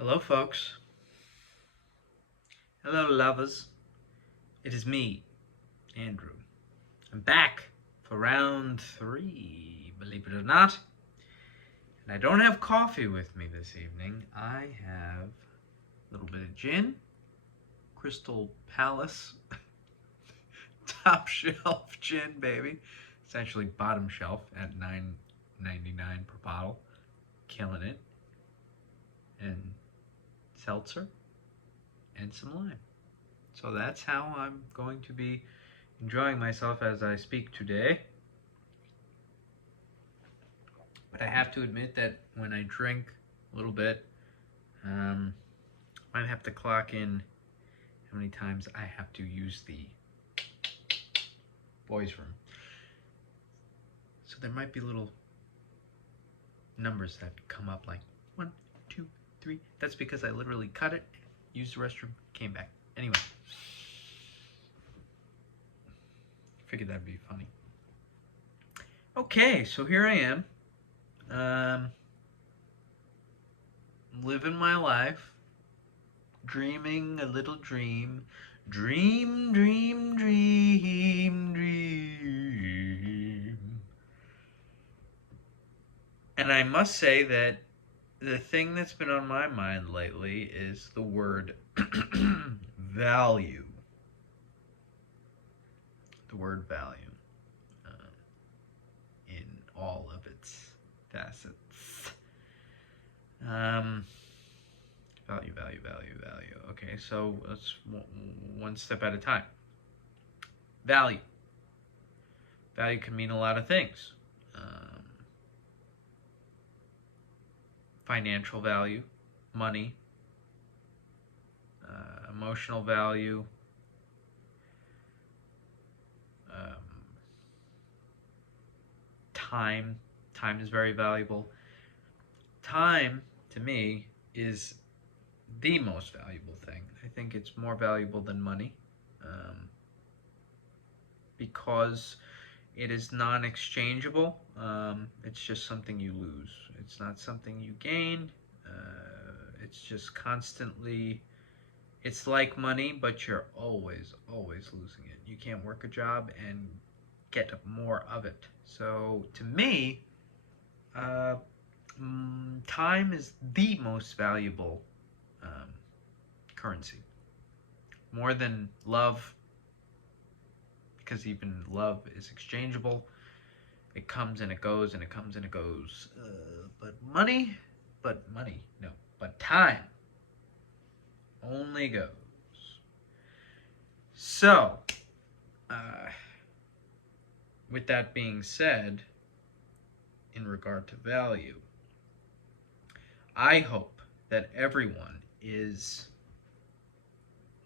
Hello, folks. Hello, lovers. It is me, Andrew. I'm back for round 3, believe it or not. And I don't have coffee with me this evening. I have a little bit of gin, Crystal Palace, top shelf gin, baby. It's actually bottom shelf at $9.99 per bottle. Killing it. And seltzer and some lime. So that's how I'm going to be enjoying myself as I speak today. But I have to admit that when I drink a little bit, I might have to clock in how many times I have to use the boys' room. So there might be little numbers that come up like 1, 2, 3. That's because I literally cut it, used the restroom, came back. Anyway, figured that'd be funny. Okay, so here I am. Living my life, dreaming a little dream. Dream, dream, dream, dream. And I must say that the thing that's been on my mind lately is the word value. The word value in all of its facets. Value, value, value, value. Okay, so let's one step at a time. Value. Value can mean a lot of things. Financial value, money, emotional value, time. Time is very valuable. Time, to me, is the most valuable thing. I think it's more valuable than money because it is non-exchangeable. It's just something you lose. It's not something you gain. It's just constantly, it's like money, but you're always losing it. You can't work a job and get more of it. So to me, time is the most valuable currency. More than love, because even love is exchangeable. It comes and it goes and it comes and it goes. But time only goes. So, with that being said, in regard to value, I hope that everyone is,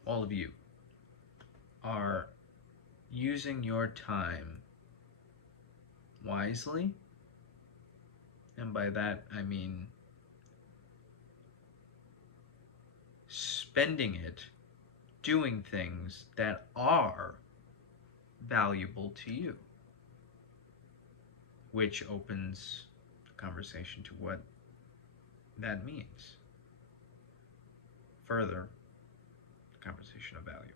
all of you, are using your time wisely. And by that, I mean spending it doing things that are valuable to you, which opens the conversation to what that means. Further, the conversation of value.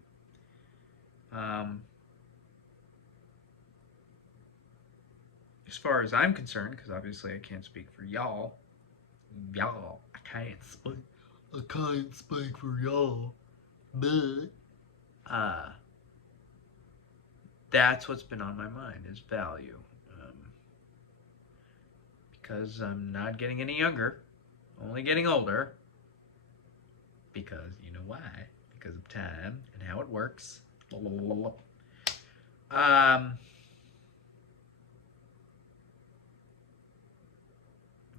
As far as I'm concerned, because obviously I can't speak for y'all, I can't speak for y'all, but that's what's been on my mind is value. Because I'm not getting any younger, only getting older. Because you know why? Because of time and how it works.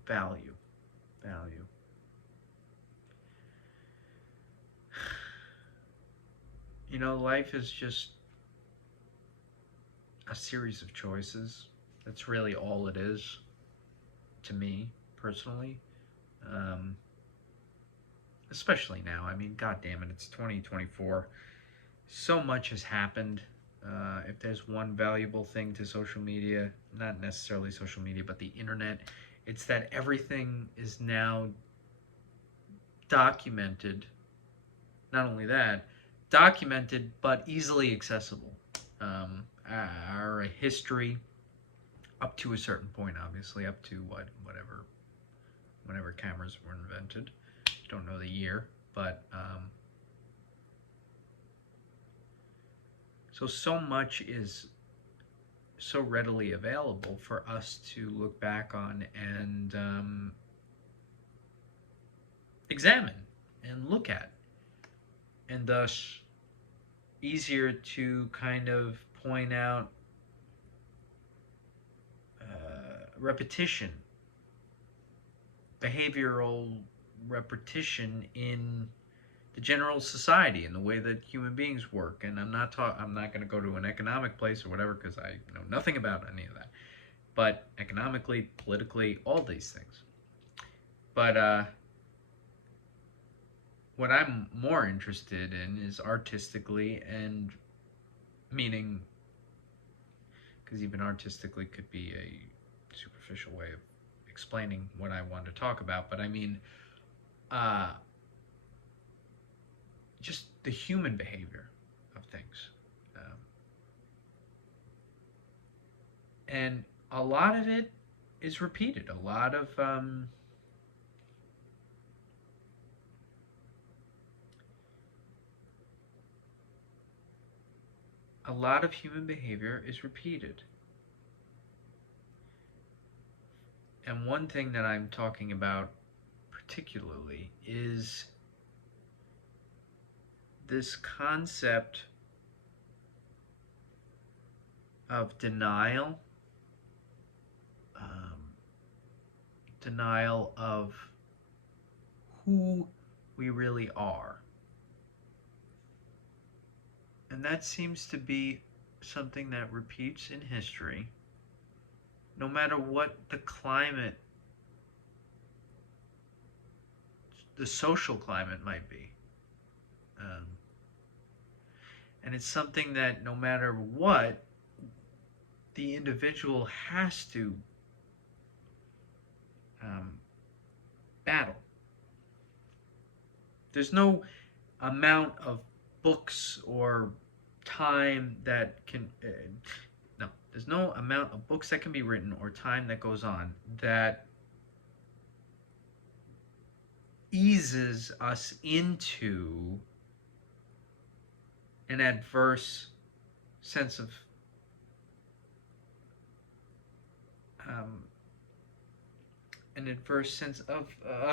Value. You know, life is just a series of choices. That's really all it is to me personally. Especially now. I mean, god damn it, it's 2024. So much has happened. If there's one valuable thing to social media, not necessarily social media, but the internet, it's that everything is now documented. Not only that, documented but easily accessible. Our history up to a certain point, obviously, up to whenever cameras were invented. Don't know the year, but so much is so readily available for us to look back on and examine and look at, and thus easier to kind of point out repetition, behavioral repetition in the general society and the way that human beings work. And I'm not going to go to an economic place or whatever, because I know nothing about any of that. But economically, politically, all these things. But what I'm more interested in is artistically, and meaning, because even artistically could be a superficial way of explaining what I want to talk about, but I mean just the human behavior of things. And a lot of it is repeated. A lot of human behavior is repeated. And one thing that I'm talking about particularly is this concept of denial, denial of who we really are. And that seems to be something that repeats in history, no matter what the climate, the social climate might be. And it's something that no matter what, the individual has to battle. There's no amount of books or time that can there's no amount of books that can be written or time that goes on that eases us into an adverse sense of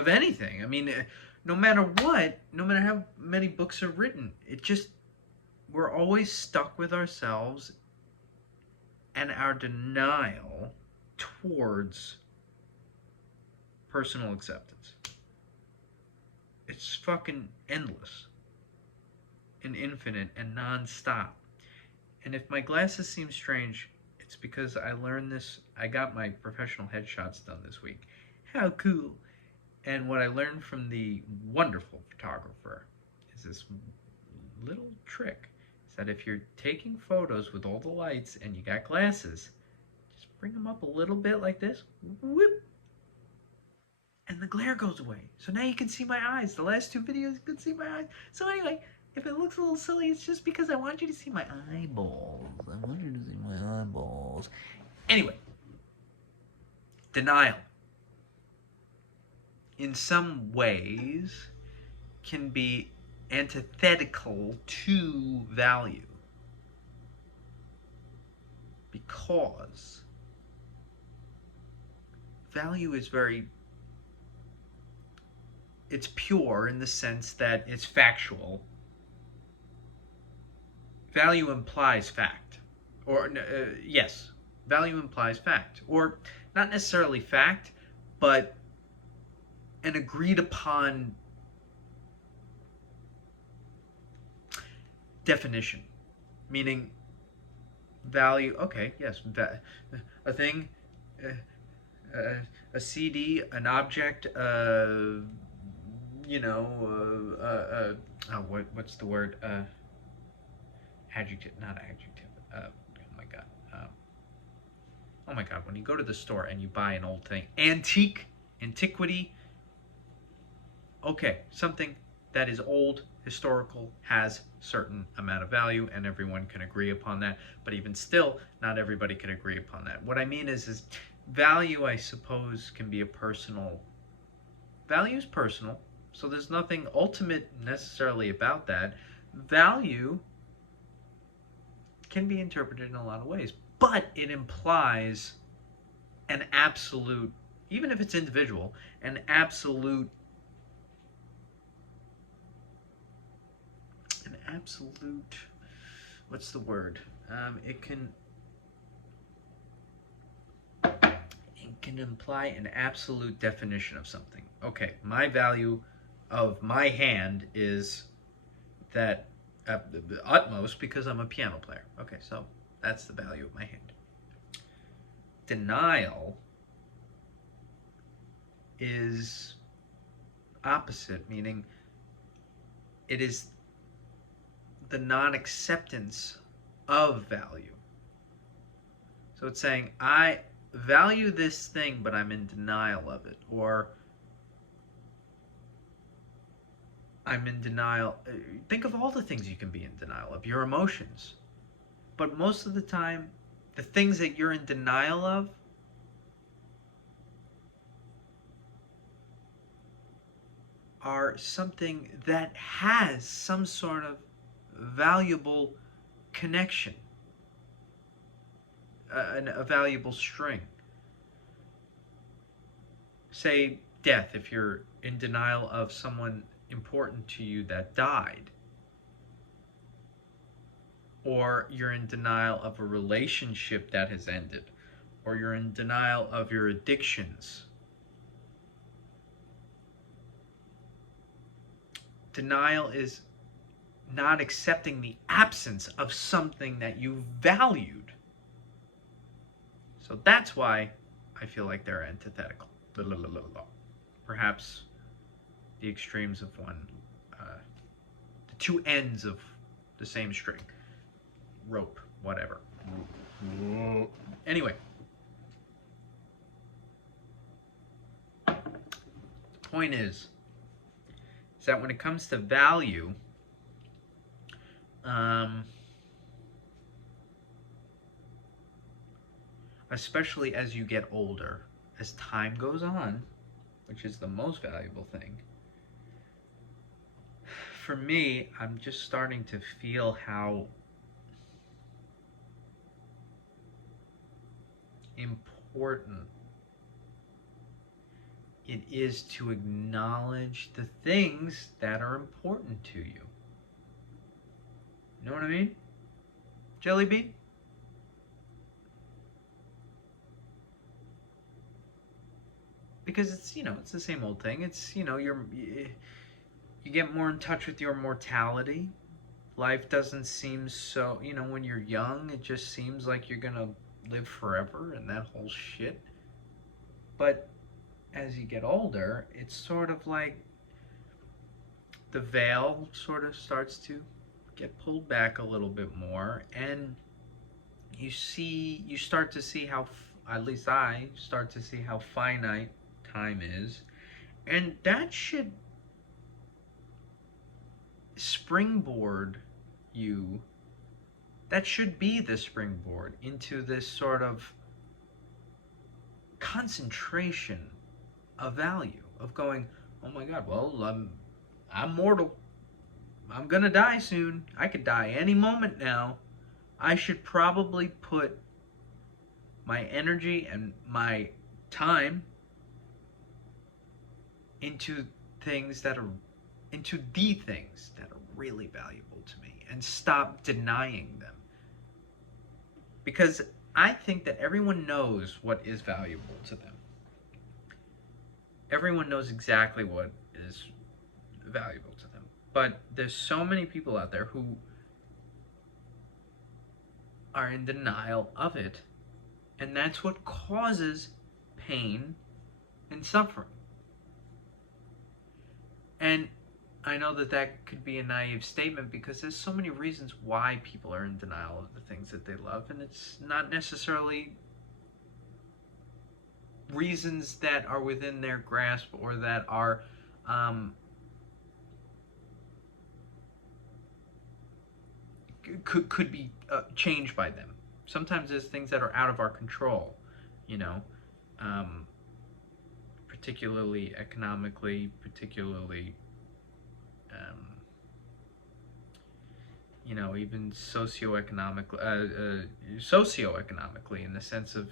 anything. I mean, no matter what, no matter how many books are written, we're always stuck with ourselves and our denial towards personal acceptance. It's fucking endless and infinite and non-stop. And if my glasses seem strange, it's because I learned this. I got my professional headshots done this week. How cool. And what I learned from the wonderful photographer is this little trick. Is that if you're taking photos with all the lights and you got glasses, just bring them up a little bit like this. Whoop. And the glare goes away. So now you can see my eyes. The last two videos, you could see my eyes. So anyway, if it looks a little silly, it's just because I want you to see my eyeballs. I want you to see my eyeballs. Anyway, denial, in some ways, can be antithetical to value. Because value is it's pure in the sense that it's factual. Value implies fact. Or, yes, value implies fact. Or, not necessarily fact, but an agreed upon definition. Meaning, value, okay, yes, a thing, a CD, an object, what's the word? Adjective, not adjective. Oh my god, when you go to the store and you buy an old thing, antiquity, okay, something that is old, historical, has certain amount of value, and everyone can agree upon that. But even still, not everybody can agree upon that. What I mean is value, I suppose, can be a personal. Value is personal, so there's nothing ultimate necessarily about that. Value can be interpreted in a lot of ways, but it implies an absolute, even if it's individual, an absolute, what's the word? It can imply an absolute definition of something. Okay, my value of my hand is that the utmost because I'm a piano player. Okay, so that's the value of my hand. Denial is opposite, meaning it is the non-acceptance of value. So it's saying, I value this thing, but I'm in denial of it. Or I'm in denial. Think of all the things you can be in denial of, your emotions. But most of the time, the things that you're in denial of are something that has some sort of valuable connection, a valuable string. Say death, if you're in denial of someone important to you that died, or you're in denial of a relationship that has ended, or you're in denial of your addictions. Denial is not accepting the absence of something that you valued. So that's why I feel like they're antithetical. Perhaps the extremes of one, the two ends of the same string, rope, whatever. Anyway, the point is that when it comes to value, especially as you get older, as time goes on, which is the most valuable thing, for me, I'm just starting to feel how important it is to acknowledge the things that are important to you. You know what I mean? Jelly bean? Because it's, it's the same old thing. It's, you get more in touch with your mortality. Life doesn't seem so, when you're young, it just seems like you're gonna live forever and that whole shit. But as you get older, it's sort of like the veil sort of starts to get pulled back a little bit more, and you start to see how, at least I start to see how finite time is, and that should springboard you. That should be the springboard into this sort of concentration of value, of going, oh my God, well, I'm mortal. I'm gonna die soon. I could die any moment now. I should probably put my energy and my time into the things that are really valuable to me, and stop denying them. Because I think that everyone knows what is valuable to them. Everyone knows exactly what is valuable to them. But there's so many people out there who are in denial of it, and that's what causes pain and suffering. And I know that could be a naive statement, because there's so many reasons why people are in denial of the things that they love, and it's not necessarily reasons that are within their grasp, or that are could be changed by them. Sometimes there's things that are out of our control, you know, um, particularly economically, particularly, um, even socioeconomically, in the sense of,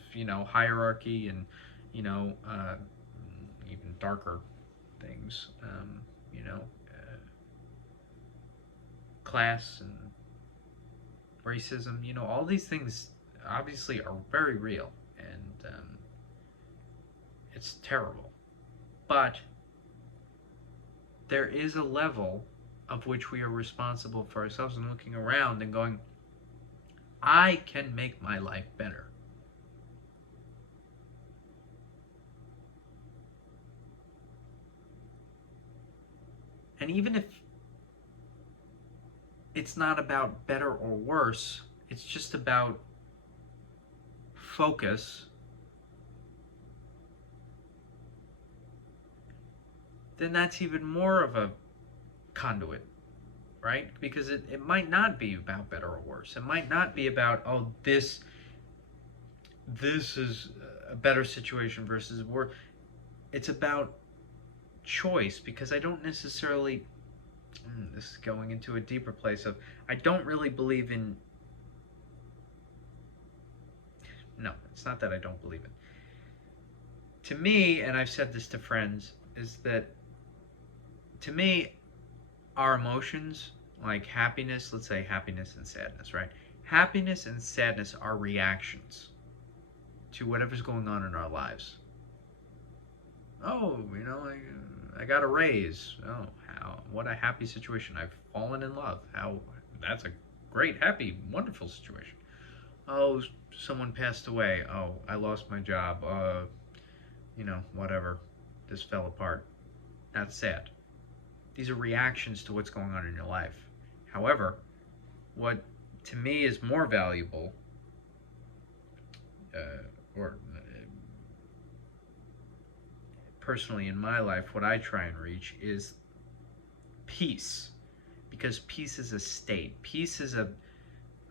hierarchy and, you know, uh, even darker things, you know, uh, class and racism, all these things obviously are very real, and it's terrible. But there is a level of which we are responsible for ourselves and looking around and going, I can make my life better. And even if it's not about better or worse, it's just about focus, then that's even more of a conduit, right? Because it might not be about better or worse. It might not be about, oh, this is a better situation versus worse. It's about choice, because I don't necessarily, this is going into a deeper place of, I don't really believe in, no, it's not that I don't believe in. To me, and I've said this to friends, is that, to me, our emotions, like happiness, let's say happiness and sadness, right? Happiness and sadness are reactions to whatever's going on in our lives. Oh, I got a raise. Oh, what a happy situation. I've fallen in love. That's a great, happy, wonderful situation. Oh, someone passed away. Oh, I lost my job. Whatever. This fell apart. That's sad. These are reactions to what's going on in your life. However, what to me is more valuable, or personally in my life, what I try and reach is peace. Because peace is a state. Peace is a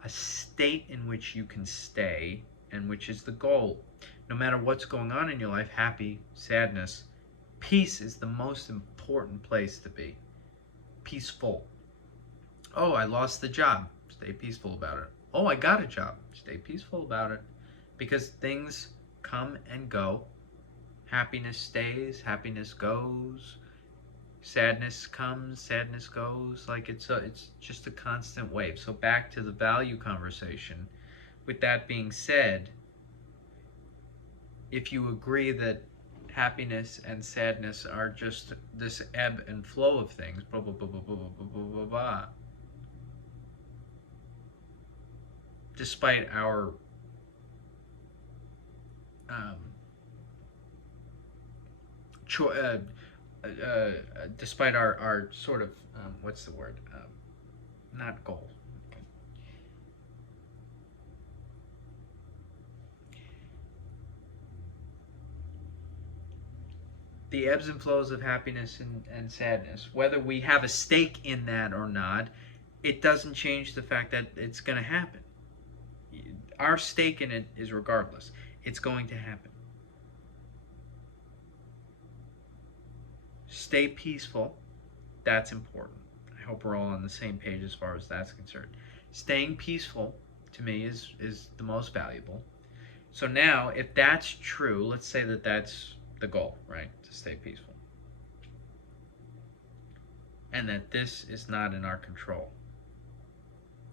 state in which you can stay, and which is the goal. No matter what's going on in your life, happy, sadness, peace is the most important place to be. Peaceful. Oh, I lost the job. Stay peaceful about it. Oh, I got a job. Stay peaceful about it. Because things come and go. Happiness stays, happiness goes. Sadness comes, sadness goes. Like it's just a constant wave. So back to the value conversation. With that being said, if you agree that happiness and sadness are just this ebb and flow of things, blah blah blah blah blah blah blah blah blah, despite our um, despite our sort of what's the word? Not goal. The ebbs and flows of happiness and sadness, whether we have a stake in that or not, it doesn't change the fact that it's going to happen. Our stake in it is regardless. It's going to happen. Stay peaceful. That's important. I hope we're all on the same page as far as that's concerned. Staying peaceful, to me, is the most valuable. So now, if that's true, let's say that that's the goal, right? To stay peaceful. And that this is not in our control.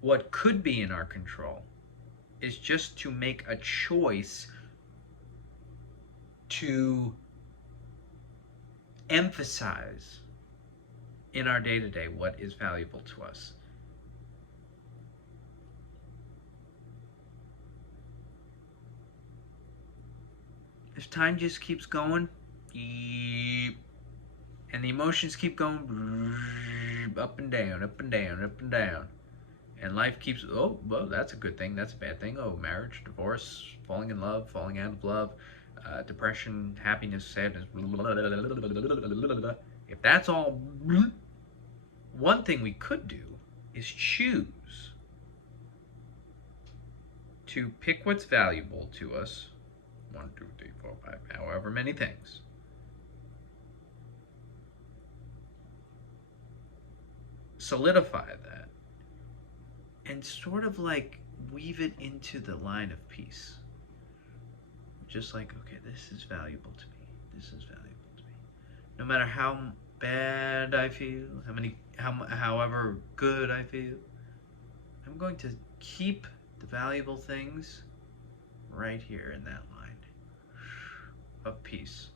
What could be in our control is just to make a choice to emphasize in our day-to-day what is valuable to us. If time just keeps going, and the emotions keep going up and down, up and down, up and down, and life keeps, oh, well, that's a good thing, that's a bad thing, oh, marriage, divorce, falling in love, falling out of love, depression, happiness, sadness, if that's all, one thing we could do is choose to pick what's valuable to us, 1, 2, 3, 4, 5, however many things, solidify that, and sort of like weave it into the line of peace. Just like, okay, this is valuable to me. This is valuable to me. No matter how bad I feel, however good I feel, I'm going to keep the valuable things right here in that line of peace.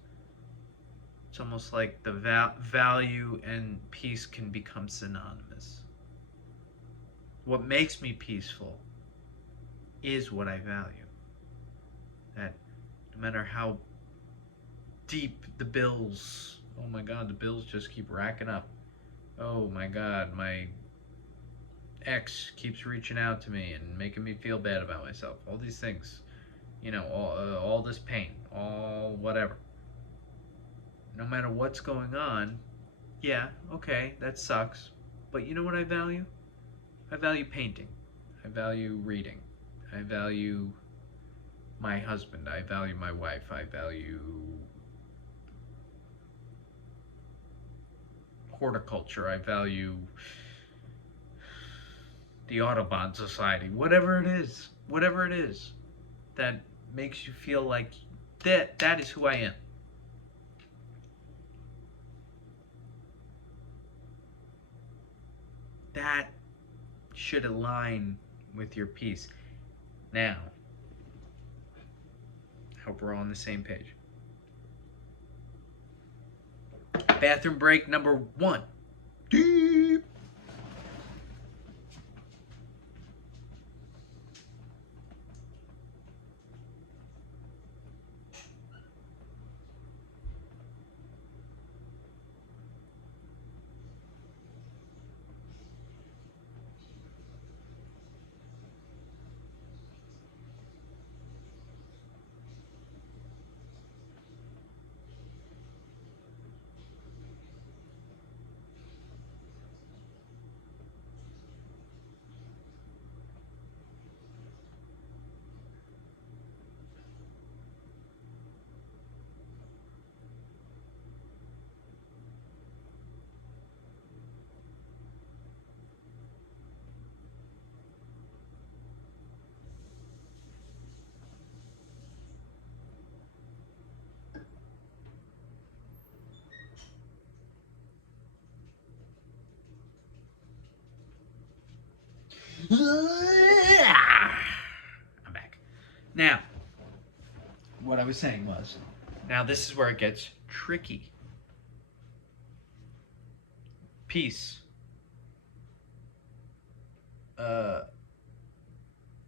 It's almost like the value and peace can become synonymous. What makes me peaceful is what I value. That no matter how deep the bills, oh my God, the bills just keep racking up. Oh my God, my ex keeps reaching out to me and making me feel bad about myself. All these things, all this pain, all whatever. No matter what's going on, yeah, okay, that sucks. But you know what I value? I value painting. I value reading. I value my husband. I value my wife. I value horticulture. I value the Audubon Society. Whatever it is that makes you feel like that is who I am. That should align with your peace. Now, hope we're all on the same page. Bathroom break number 1. Deep. I'm back. Now, what I was saying was, now this is where it gets tricky. Peace.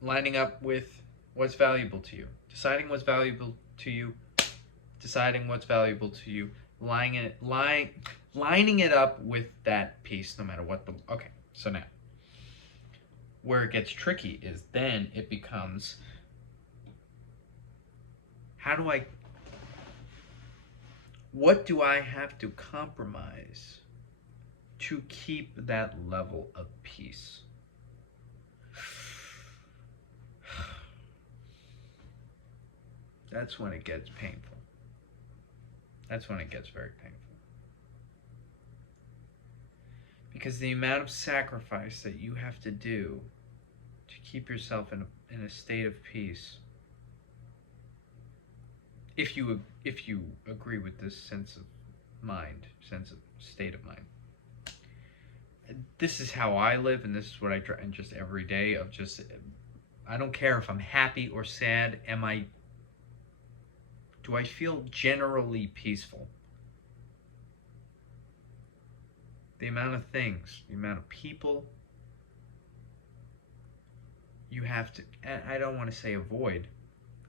Lining up with what's valuable to you. Deciding what's valuable to you. Deciding what's valuable to you. Lining it up with that peace, no matter what the... Okay, so now, where it gets tricky is then it becomes, what do I have to compromise to keep that level of peace? That's when it gets painful. That's when it gets very painful. Because the amount of sacrifice that you have to do to keep yourself in a state of peace, if you agree with this sense of state of mind. This is how I live, and this is what I try, and just every day of just, I don't care if I'm happy or sad. Do I feel generally peaceful? The amount of things, the amount of people you have to, I don't want to say avoid,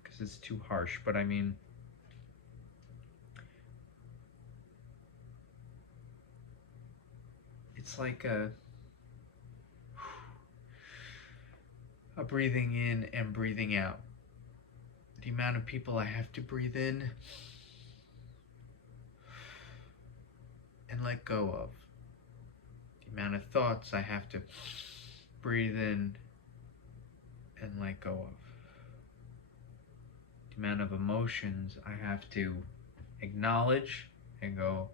because it's too harsh, but I mean, it's like a breathing in and breathing out. The amount of people I have to breathe in and let go of. The amount of thoughts I have to breathe in and let go of. the amount of emotions I have to acknowledge and go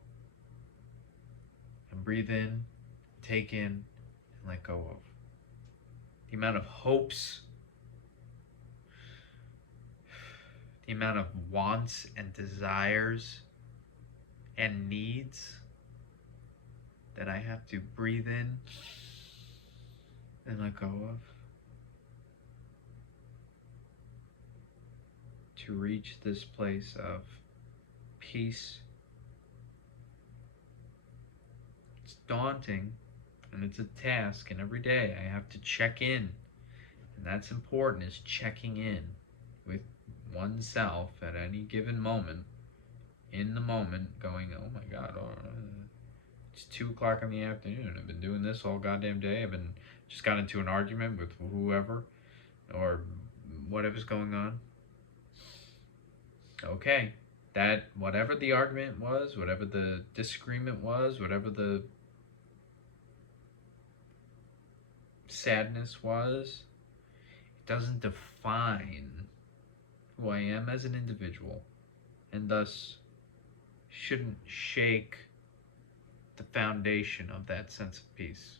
and breathe in, take in, and let go of. The amount of hopes, the amount of wants and desires and needs that I have to breathe in and let go of to reach this place of peace. It's daunting and it's a task, and every day I have to check in, and that's important, is checking in with oneself at any given moment, in the moment, going, oh my god, it's 2 o'clock in the afternoon, I've been doing this all goddamn day, I've been just got into an argument with whoever or whatever's going on. Okay, that whatever the argument was, whatever the disagreement was, whatever the sadness was, it doesn't define who I am as an individual, and thus shouldn't shake the foundation of that sense of peace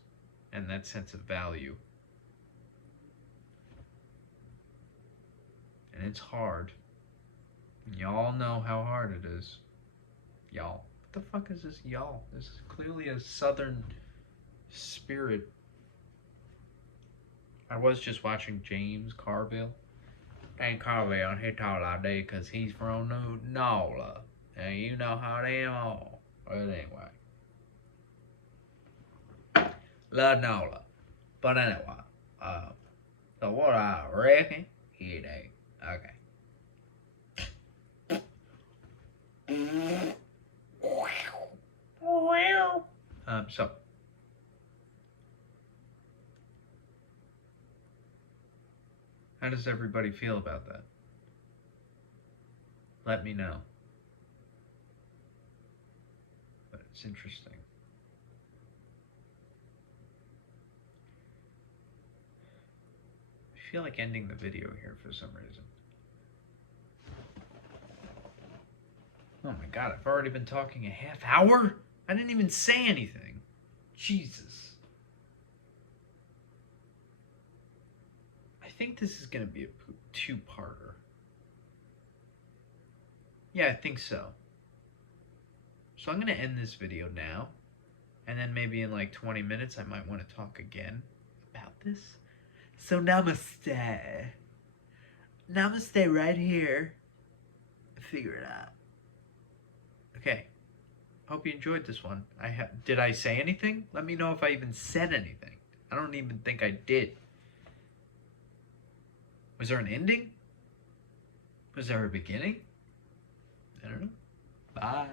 and that sense of value. And it's hard. Y'all know how hard it is. Y'all. What the fuck is this y'all? This is clearly a southern spirit. I was just watching James Carville. Ain't Carville, he talk like that because he's from NOLA. And you know how they are. But anyway. Love NOLA. But anyway. So what I reckon, he ain't. Okay. So how does everybody feel about that? Let me know. But it's interesting. I feel like ending the video here for some reason. Oh my god, I've already been talking a half hour? I didn't even say anything. Jesus. I think this is going to be a two-parter. Yeah, I think so. So I'm going to end this video now. And then maybe in like 20 minutes I might want to talk again about this. So namaste. Namaste right here. Figure it out. Okay. Hope you enjoyed this one. Did I say anything? Let me know if I even said anything. I don't even think I did. Was there an ending? Was there a beginning? I don't know. Bye.